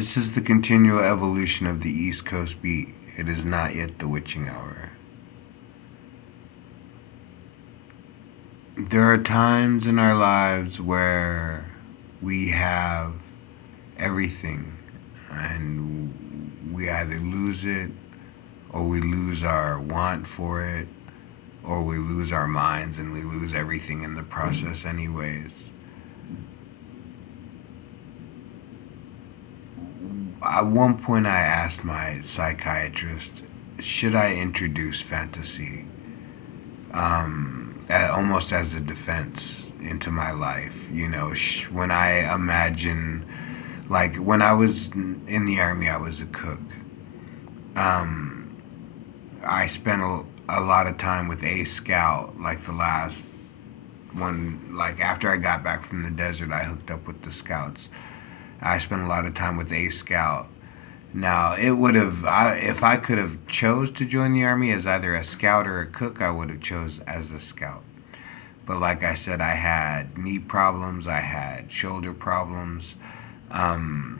This is the continual evolution of the East Coast beat. It is not yet the witching hour. There are times in our lives where we have everything and we either lose it or we lose our want for it or we lose our minds and we lose everything in the process, anyways. At one point, I asked my psychiatrist, should I introduce fantasy almost as a defense into my life? When I imagine, like when I was in the army, I was a cook. I spent a lot of time with a scout, like the last one, like after I got back from the desert, I hooked up with the scouts. I spent a lot of time with a scout. Now, it would have, if I could have chose to join the army as either a scout or a cook, I would have chose as a scout. But like I said, I had knee problems, I had shoulder problems. The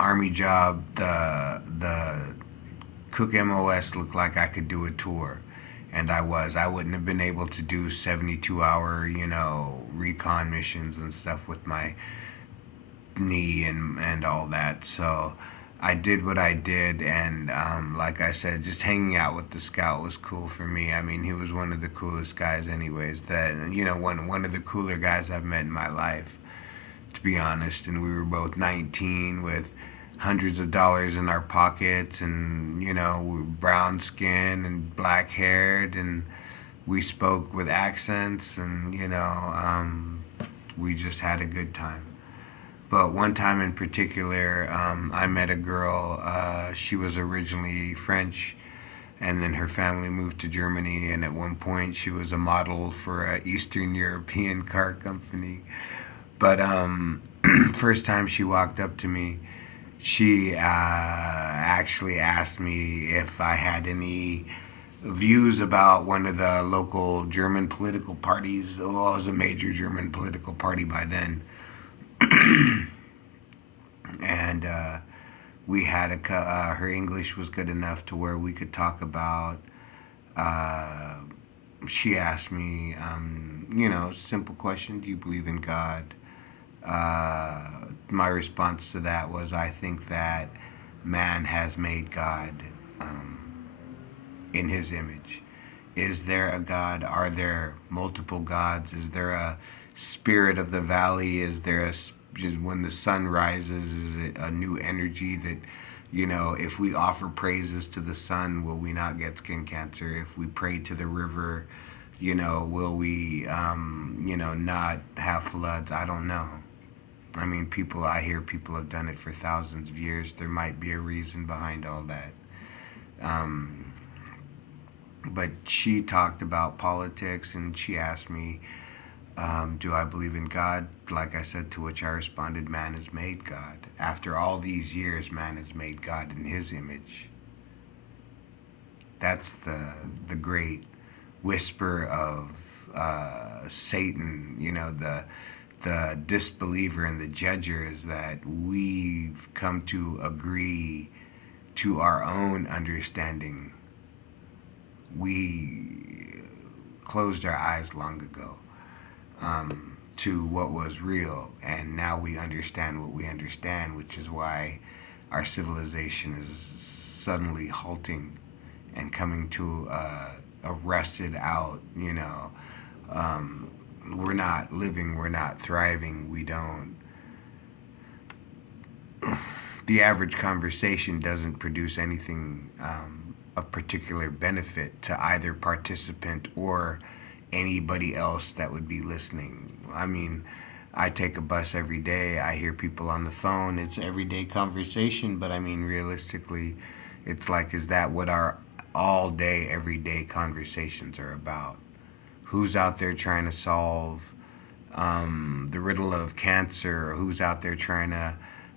army job, the cook MOS looked like I could do a tour. And I wouldn't have been able to do 72-hour, recon missions and stuff with my knee and all that. So I did what I did, and like I said, just hanging out with the scout was cool for me. I mean, he was one of the coolest guys, anyways. One of the cooler guys I've met in my life, to be honest. And we were both 19 with hundreds of dollars in our pockets, and we were brown skin and black haired, and we spoke with accents, and we just had a good time. But one time in particular, I met a girl. She was originally French, and then her family moved to Germany. And at one point, she was a model for an Eastern European car company. But first time she walked up to me, she actually asked me if I had any views about one of the local German political parties. Well, it was a major German political party by then. And we had her English was good enough to where we could talk about. Uh, she asked me, simple question: do you believe in God? My response to that was, I think that man has made God in His image. Is there a God? Are there multiple gods? Is there a spirit of the valley? Is there when the sun rises, is it a new energy that, if we offer praises to the sun, will we not get skin cancer? If we pray to the river, will we, not have floods? I don't know. I mean, I hear people have done it for thousands of years. There might be a reason behind all that. Um, but she talked about politics, and she asked me, do I believe in God? Like I said, to which I responded, man has made God. After all these years, man has made God in His image. That's the great whisper of Satan, the disbeliever and the judger, is that we've come to agree to our own understanding. We closed our eyes long ago to what was real, and now we understand what we understand, which is why our civilization is suddenly halting and coming to a rusted out, we're not living, we're not thriving, we don't. The average conversation doesn't produce anything of particular benefit to either participant or anybody else that would be listening. I mean, I take a bus every day. I hear people on the phone. It's everyday conversation, but I mean, realistically, it's like, is that what our all day, everyday conversations are about? Who's out there trying to solve the riddle of cancer? Who's out there trying to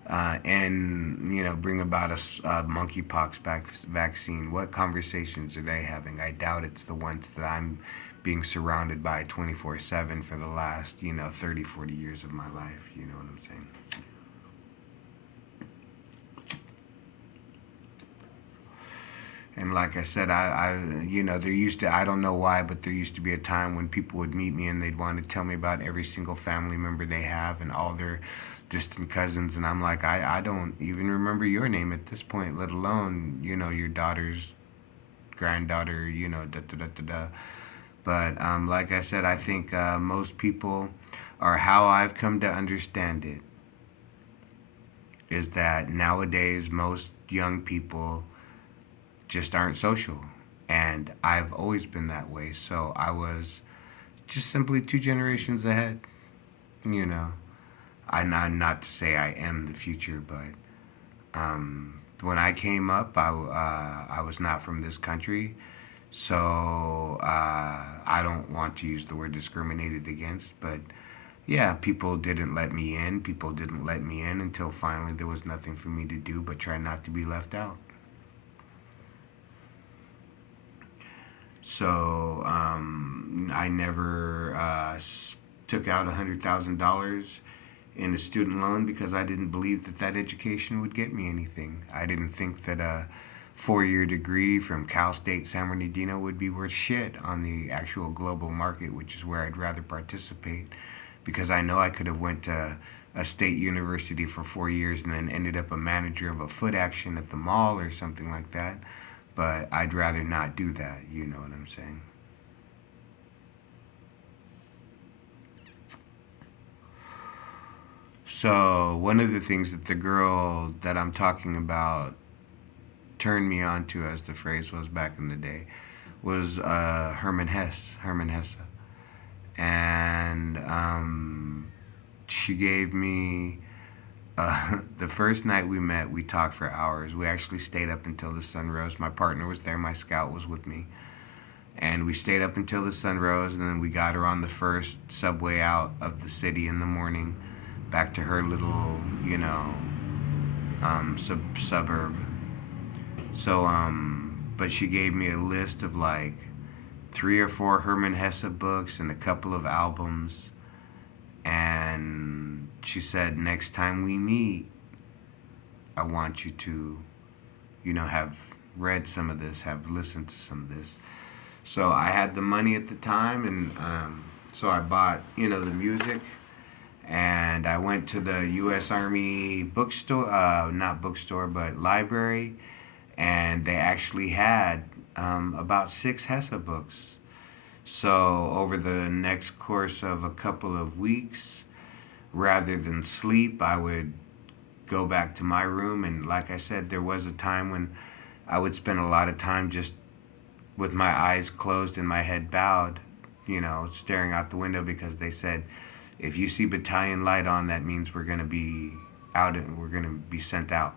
bring about a monkeypox vaccine? What conversations are they having? I doubt it's the ones that I'm being surrounded by 24/7 for the last 30, 40 years of my life. You know what I'm saying? And like I said, there used to, I don't know why, but there used to be a time when people would meet me and they'd want to tell me about every single family member they have and all their distant cousins. And I'm like, I don't even remember your name at this point, let alone, your daughter's granddaughter, da da da da da. But like I said, I think most people, or how I've come to understand it, is that nowadays most young people just aren't social. And I've always been that way. So I was just simply two generations ahead, you know. Not to say I am the future, but when I came up, I was not from this country. So I don't want to use the word discriminated against, but yeah, people didn't let me in. People didn't let me in until finally there was nothing for me to do but try not to be left out. So I never took out $100,000 in a student loan because I didn't believe that that education would get me anything. I didn't think that a 4-year degree from Cal State San Bernardino would be worth shit on the actual global market, which is where I'd rather participate, because I know I could have went to a state university for 4 years and then ended up a manager of a foot action at the mall or something like that. But I'd rather not do that. You know what I'm saying? So one of the things that the girl that I'm talking about turned me on to, as the phrase was back in the day, was Herman Hesse, and she gave me the first night we met. We talked for hours. We actually stayed up until the sun rose. My partner was there. My scout was with me, and we stayed up until the sun rose, and then we got her on the first subway out of the city in the morning, back to her little, suburb. So, but she gave me a list of like 3 or 4 Herman Hesse books and a couple of albums, and she said, next time we meet, I want you to, have read some of this, have listened to some of this. So I had the money at the time, and so I bought, the music, and I went to the U.S. Army bookstore, not bookstore, but library, and they actually had about 6 Hesse books. So over the next course of a couple of weeks, rather than sleep, I would go back to my room. And like I said, there was a time when I would spend a lot of time just with my eyes closed and my head bowed, staring out the window, because they said, if you see battalion light on, that means we're going to be out and we're going to be sent out,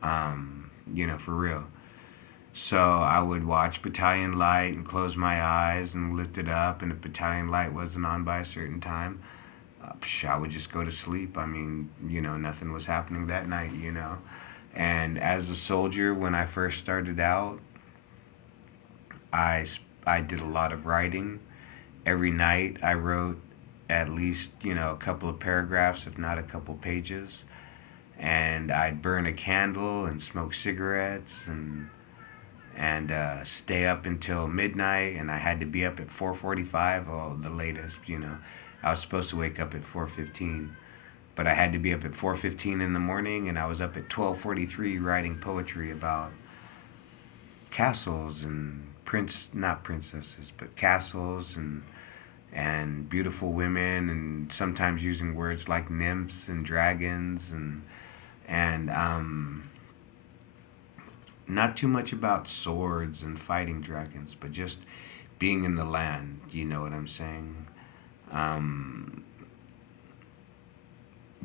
for real. So I would watch battalion light and close my eyes and lift it up. And if battalion light wasn't on by a certain time, I would just go to sleep. I mean, nothing was happening that night. And as a soldier, when I first started out, I did a lot of writing. Every night I wrote at least, a couple of paragraphs, if not a couple pages. And I'd burn a candle and smoke cigarettes and stay up until midnight. And I had to be up at 4:45, or the latest. I was supposed to wake up at 4:15, but I had to be up at 4:15 in the morning, and I was up at 12:43 writing poetry about castles and not princesses, but castles and beautiful women, and sometimes using words like nymphs and dragons, and not too much about swords and fighting dragons, but just being in the land. You know what I'm saying? Um,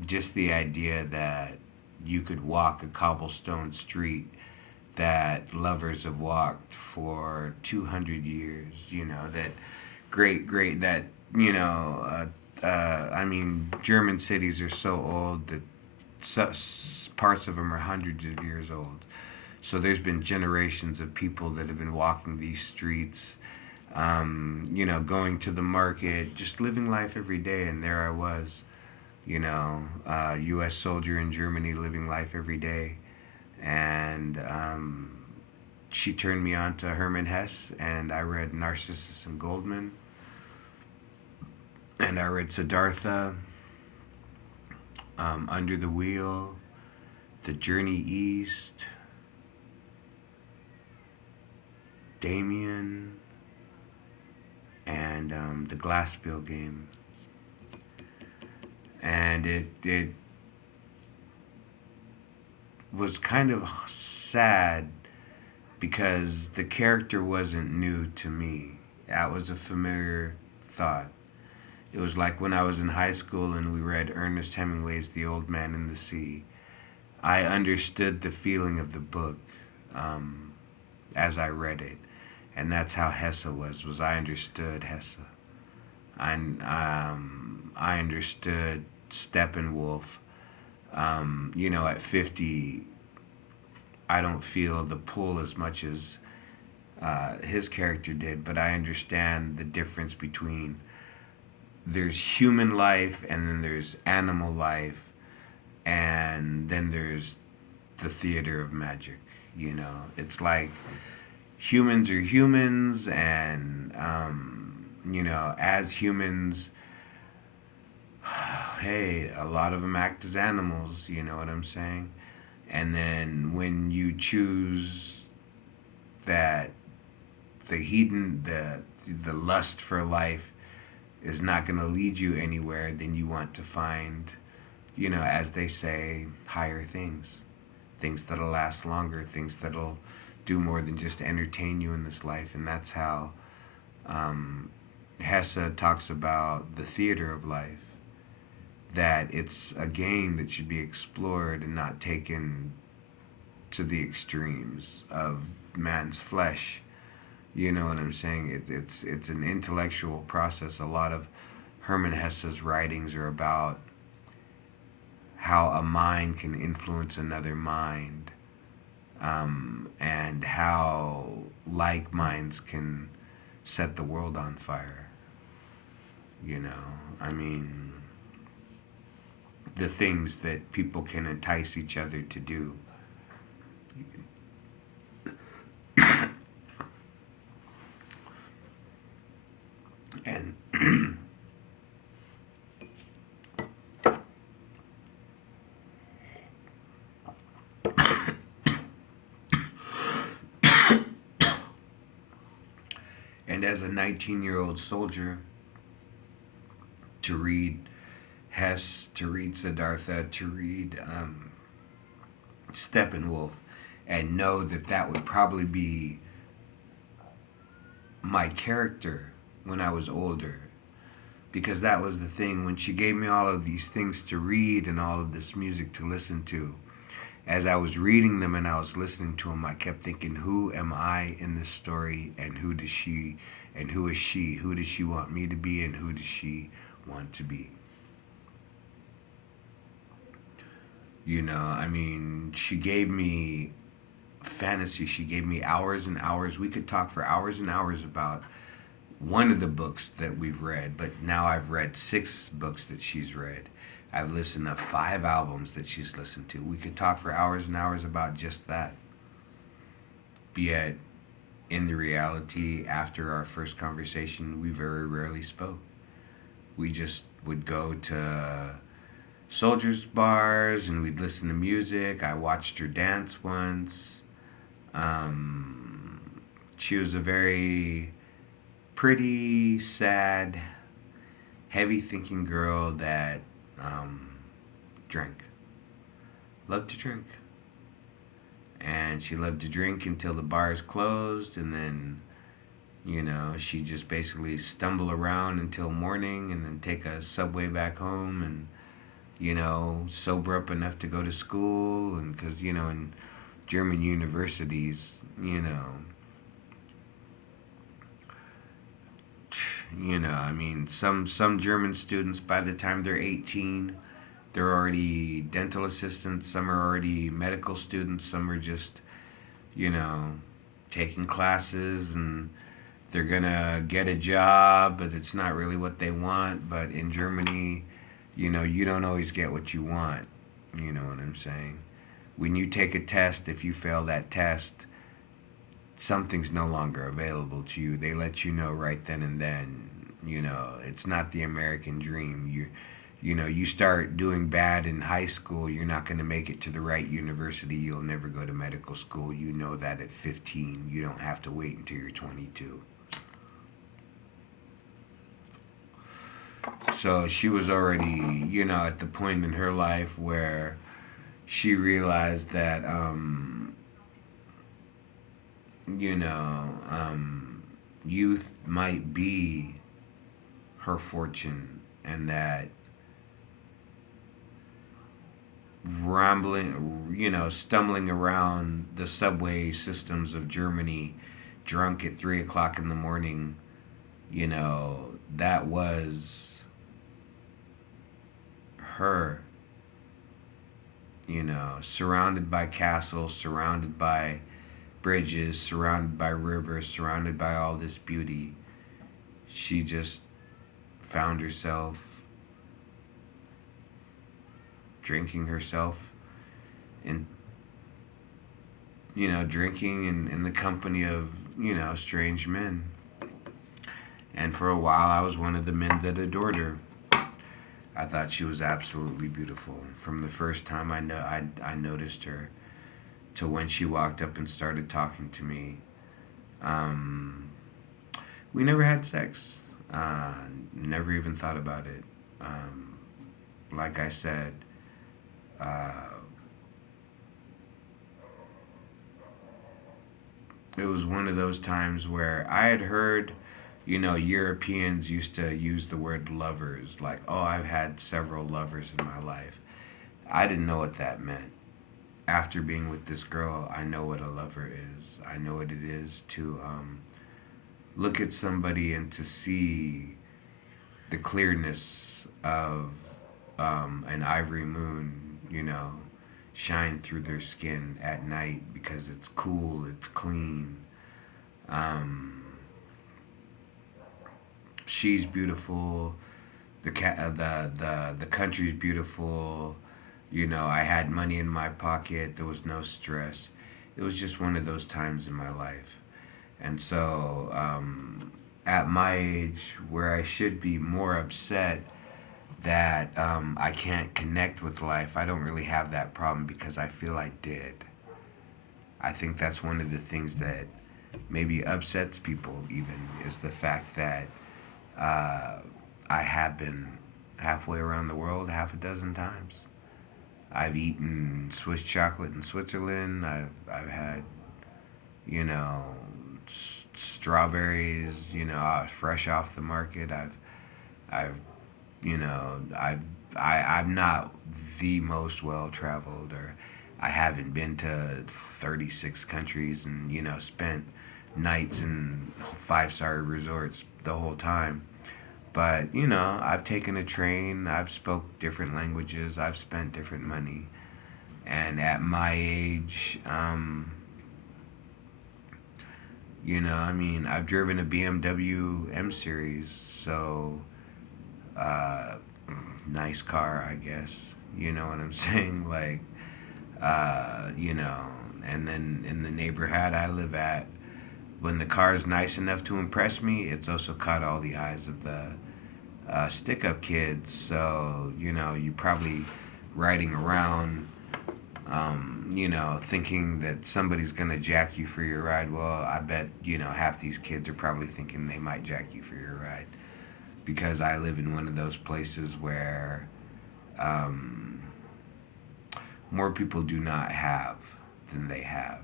just the idea that you could walk a cobblestone street that lovers have walked for 200 years, that that, I mean, German cities are so old that parts of them are hundreds of years old. So there's been generations of people that have been walking these streets, going to the market, just living life every day. And there I was, U.S. soldier in Germany, living life every day. And she turned me on to Herman Hesse, and I read Narcissus and Goldman, and I read Siddhartha, Under the Wheel, The Journey East, Damien, and The Glassbill Game. And it was kind of sad because the character wasn't new to me. That was a familiar thought. It was like when I was in high school and we read Ernest Hemingway's The Old Man and the Sea. I understood the feeling of the book as I read it. And that's how Hesse was I understood Hesse. I understood Steppenwolf. At 50, I don't feel the pull as much as his character did, but I understand the difference between there's human life and then there's animal life and then there's the theater of magic. It's like humans are humans, and as humans, hey, a lot of them act as animals, you know what I'm saying? And then when you choose that the lust for life is not going to lead you anywhere, then you want to find, as they say, higher things. Things that'll last longer, things that'll do more than just entertain you in this life. And that's how Hesse talks about the theater of life. That it's a game that should be explored and not taken to the extremes of man's flesh. You know what I'm saying? It's an intellectual process. A lot of Hermann Hesse's writings are about how a mind can influence another mind, and how like minds can set the world on fire. The things that people can entice each other to do. And and as a 19-year-old soldier, to read Hesse, to read Siddhartha, to read Steppenwolf, and know that would probably be my character when I was older. Because that was the thing. When she gave me all of these things to read and all of this music to listen to, as I was reading them and I was listening to them, I kept thinking, who am I in this story, and who is she? Who does she want me to be, and who does she want to be? She gave me fantasy. She gave me hours and hours. We could talk for hours and hours about one of the books that we've read, but now I've read 6 books that she's read. I've listened to 5 albums that she's listened to. We could talk for hours and hours about just that. Yet, in the reality, after our first conversation, we very rarely spoke. We just would go to soldiers' bars and we'd listen to music. I watched her dance once. She was a very pretty, sad, heavy-thinking girl that drank. Loved to drink. And she loved to drink until the bars closed, and then, she'd just basically stumble around until morning and then take a subway back home and, sober up enough to go to school. And because, in German universities, some German students, by the time they're 18, they're already dental assistants. Some are already medical students. Some are just, taking classes, and they're gonna get a job, but it's not really what they want. But in Germany, you don't always get what you want. You know what I'm saying? When you take a test, if you fail that test, something's no longer available to you. They let you know right then and then. It's not the American dream. You start doing bad in high school, you're not going to make it to the right university. You'll never go to medical school. You know that at 15. You don't have to wait until you're 22. So she was already, at the point in her life where she realized that, you know, youth might be her fortune, and that stumbling around the subway systems of Germany, drunk at 3 o'clock in the morning, that was her, surrounded by castles, surrounded by bridges, surrounded by rivers, surrounded by all this beauty. She just found herself drinking herself and drinking in the company of strange men. And for a while I was one of the men that adored her. I thought she was absolutely beautiful from the first time I noticed her to when she walked up and started talking to me. um, we never had sex. Never even thought about it. Like I said, uh, it was one of those times where I had heard, Europeans used to use the word lovers, like, oh, I've had several lovers in my life. I didn't know what that meant. After being with this girl, I know what a lover is. I know what it is to look at somebody and to see the clearness of an ivory moon, shine through their skin at night because it's cool, it's clean. Um, she's beautiful. The country's beautiful. I had money in my pocket. There was no stress. It was just one of those times in my life. And so, at my age, where I should be more upset that I can't connect with life, I don't really have that problem because I feel I did. I think that's one of the things that maybe upsets people, even, is the fact that uh, I have been halfway around the world half a dozen times. I've eaten Swiss chocolate in Switzerland. I've had, you know, strawberries, fresh off the market. I've, I'm not the most well traveled, or I haven't been to 36 countries and, spent nights in 5-star resorts the whole time. But, I've taken a train, I've spoke different languages, I've spent different money. And at my age, I've driven a BMW M Series, so uh, nice car, I guess. You know what I'm saying? Like, uh, you know, and then in the neighborhood I live at, when the car is nice enough to impress me, it's also caught all the eyes of the stick up kids. So, you're probably riding around, thinking that somebody's gonna jack you for your ride. Well, I bet, half these kids are probably thinking they might jack you for your ride because I live in one of those places where um, more people do not have than they have.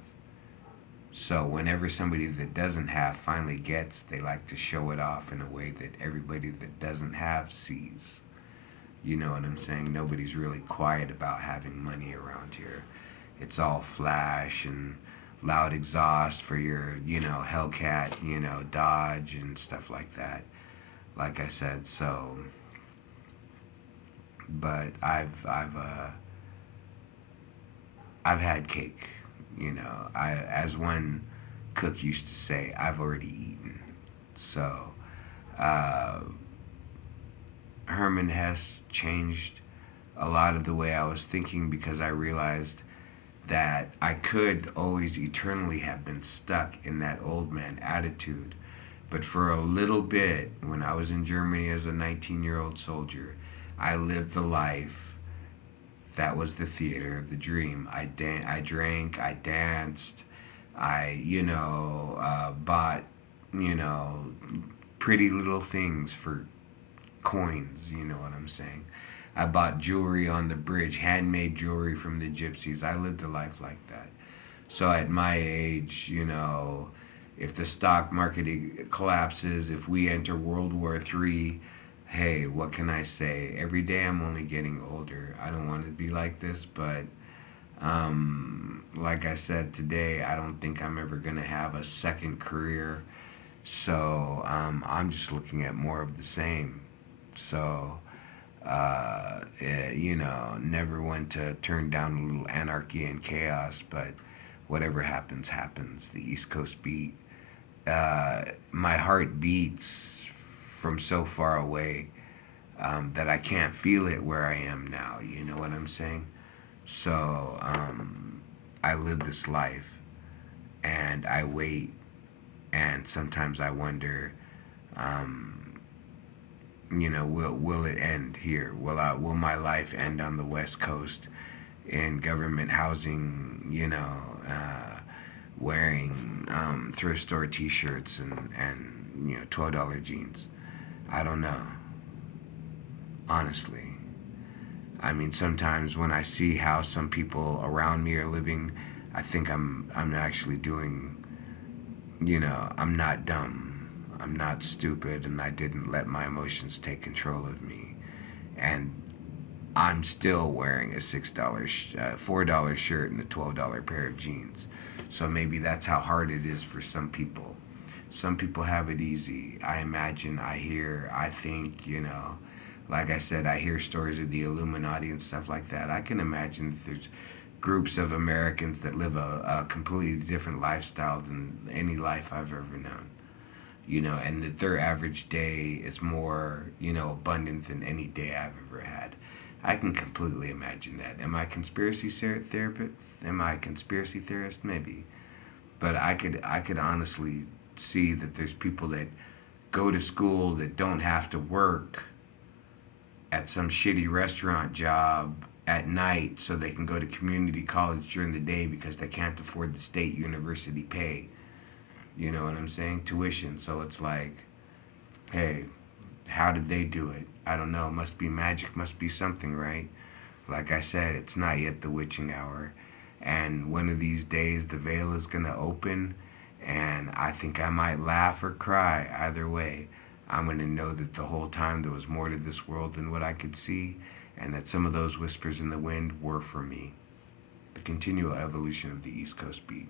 So whenever somebody that doesn't have finally gets, they like to show it off in a way that everybody that doesn't have sees. You know what I'm saying? Nobody's really quiet about having money around here. It's all flash and loud exhaust for your, Hellcat, Dodge and stuff like that. Like I said, so, but I've had cake. As one cook used to say, I've already eaten. So, uh, Herman Hess changed a lot of the way I was thinking because I realized that I could always eternally have been stuck in that old man attitude. But for a little bit, when I was in Germany as a 19-year-old soldier, I lived the life that was the theater of the dream. I drank, I danced, I, bought, you know, pretty little things for coins, you know what I'm saying? I bought jewelry on the bridge, handmade jewelry from the gypsies. I lived a life like that. So at my age, if the stock market collapses, if we enter World War III, hey, what can I say? Every day I'm only getting older. I don't want to be like this, but like I said today, I don't think I'm ever going to have a second career. So I'm just looking at more of the same. So, never want to turn down a little anarchy and chaos, but whatever happens, happens. The East Coast beat. My heart beats from so far away that I can't feel it where I am now. You know what I'm saying? So I live this life and I wait, and sometimes I wonder, will it end here? Will my life end on the West Coast in government housing? Wearing thrift store T-shirts and $12 jeans. I don't know, honestly. I mean, sometimes when I see how some people around me are living, I think I'm actually doing. I'm not dumb. I'm not stupid, and I didn't let my emotions take control of me. And I'm still wearing a $4 shirt and a $12 pair of jeans. So maybe that's how hard it is for some people. Some people have it easy. I imagine, I hear, I think, like I said, I hear stories of the Illuminati and stuff like that. I can imagine that there's groups of Americans that live a completely different lifestyle than any life I've ever known. And that their average day is more, abundant than any day I've ever had. I can completely imagine that. Am I a conspiracy therapist? Am I a conspiracy theorist? Maybe, but I could honestly see that there's people that go to school that don't have to work at some shitty restaurant job at night so they can go to community college during the day because they can't afford the state university pay. You know what I'm saying? Tuition. So it's like, hey, how did they do it? I don't know. Must be magic. Must be something, right? Like I said, it's not yet the witching hour. And one of these days, the veil is going to open. And I think I might laugh or cry. Either way, I'm going to know that the whole time there was more to this world than what I could see. And that some of those whispers in the wind were for me. The continual evolution of the East Coast beat.